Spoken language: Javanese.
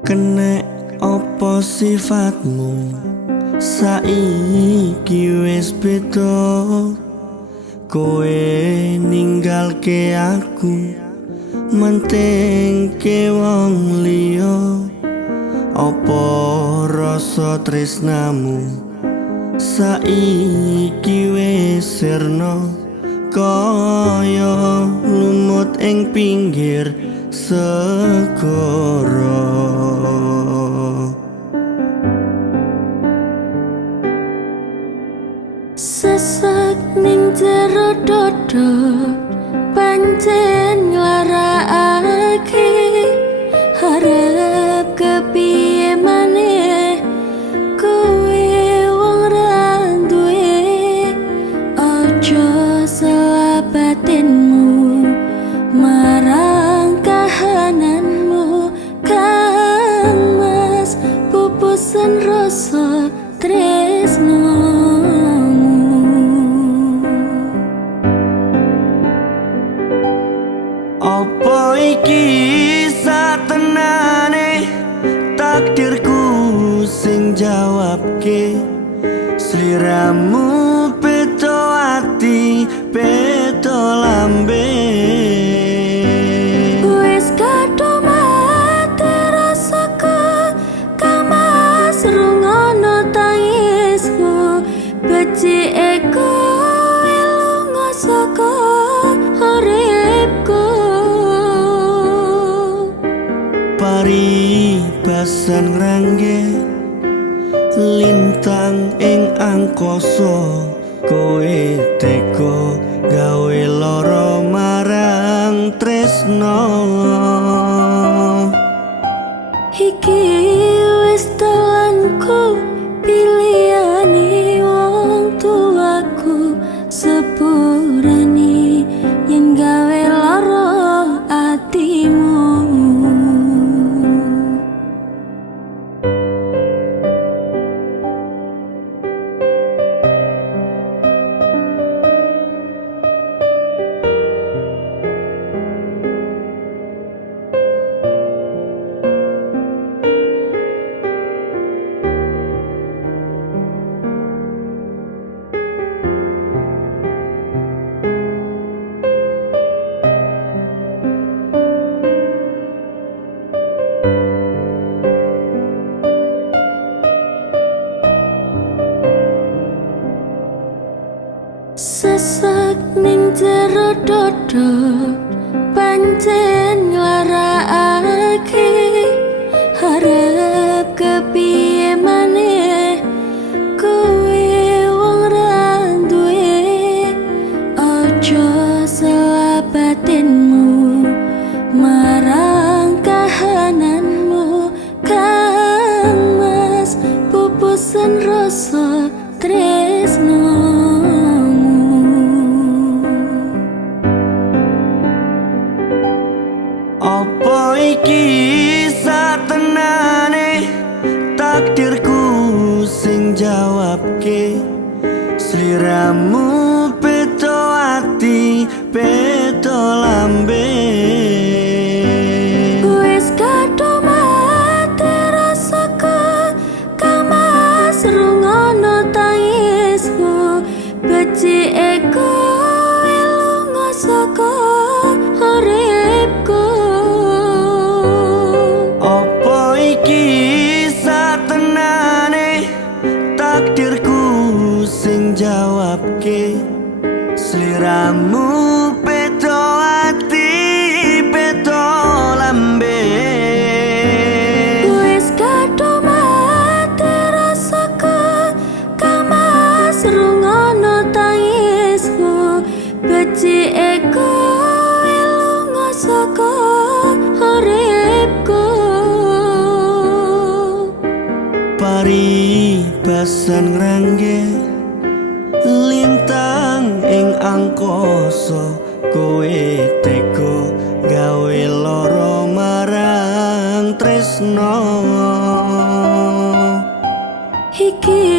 Kenek opo sifatmu saiki wis beda, kowe ninggalke aku mentengke wong liya. Opo rasa tresnamu saiki wis sirna, kaya lumut ing pinggir segara. Sesek ning jero dodo pancen nglarakake, harap kepiye maneh kowe wong ra duwe. Ojo salah batinmu marang kahananmu, Kang Mas pupusan rasa tresno. Apa iki satenane takdirku sing jawabke, sliramu beda ati beda lambe. Wis kadung mati rasaku, Kamas rungono tangisku, becike kowe lunga saka uripku. Paribasan ngrangge lintang ing angkasa, kowe tega gawe lara marang tresno. Iki wis telanku, pilihane wong tuaku, sepurane yen gawe lara atimu. Sesek ning jero dodo pancen nglarakake, harap kepiye maneh kowe wong ra duwe. Ojo salah batinmu marang kahananmu, Kang Mas pupusan rasa tresno. Apa iki satenane takdirku sing jawabke, sliramu beda ati beda lambe. Wis kadung mati rasaku, Kamas rungono tangisku, becike kowe lunga saka uripku. Apa iki satenane takdirku sing jawabke, sliramu beda ati beda lambe. Wis kadung mati rasaku, Kamas rungono tangisku, becike kowe lunga saka uripku. Paribasan ngrangge lintang ing angkasa, kowe tega gawe lara marang tresno. Iki